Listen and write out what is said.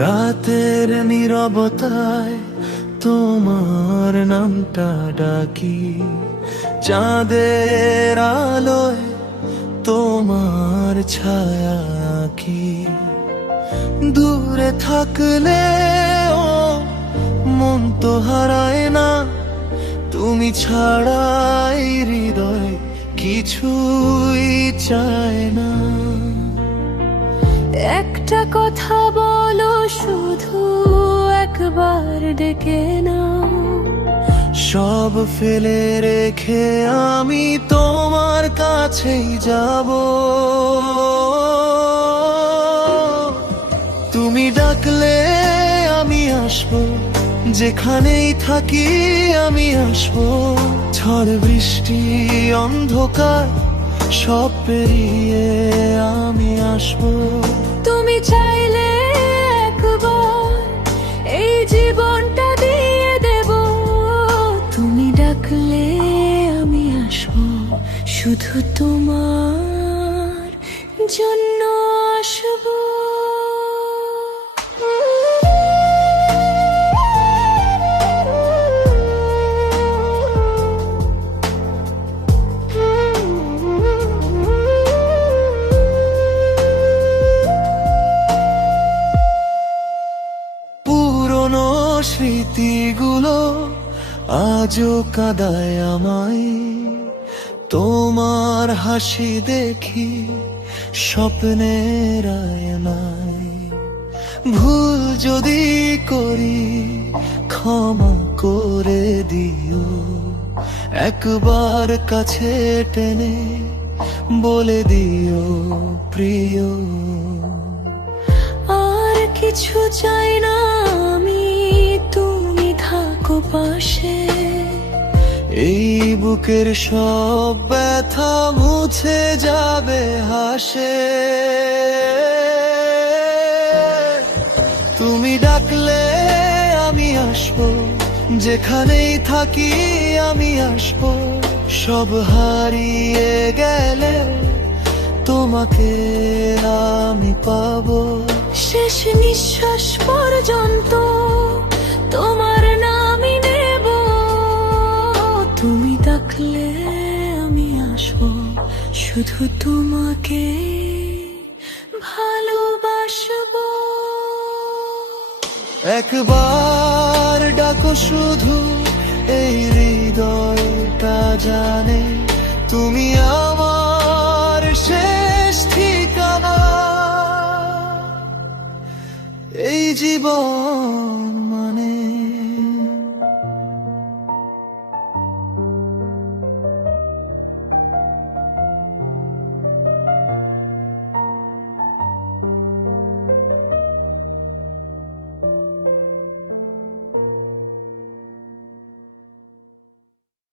রাতের নীরবতায় তোমার নামটা ডাকি। চাঁদের আলোয় তোমার ছায়া আঁকি। দূরে থাকলে ও মন তো হারায় না, তুমি ছাড়াই হৃদয় কিছুই চায় না। একটা কথা বলো, শুধু একবার ডেকে নাও। সব ফেলে রেখে আমি তোমার কাছেই যাব। তুমি ডাকলে আমি আসব, যেখানেই থাকি আমি আসব। ঝড়, বৃষ্টি, অন্ধকার, সব পেরিয়ে আমি আসব। চাইলে একবার এই জীবনটা তুমি ডাকলে আমি আসব শুধু তোমার জন্য আসব। স্মৃতিগুলো আজও কাদায় আমায়। তোমার হাসি দেখি স্বপ্নের ভুল যদি করি ক্ষমা করে দিও। একবার কাছে টেনে বলে দিও, প্রিয়। আর কিছু চাই পাশে এই বুকের সব ব্যথা মুছে যাবে হাসে। তুমি ডাকলে আমি আসব, যেখানেই থাকি আমি আসব। সব হারিয়ে গেলে তোমাকে আমি পাবো। শেষ নিঃশ্বাস পর্যন্ত শুধু তোমাকে ভালোবাসবো। একবার ডাকো শুধু, এই হৃদয়টা জানে তুমি আমার শেষ ঠিকানা। এই জীবন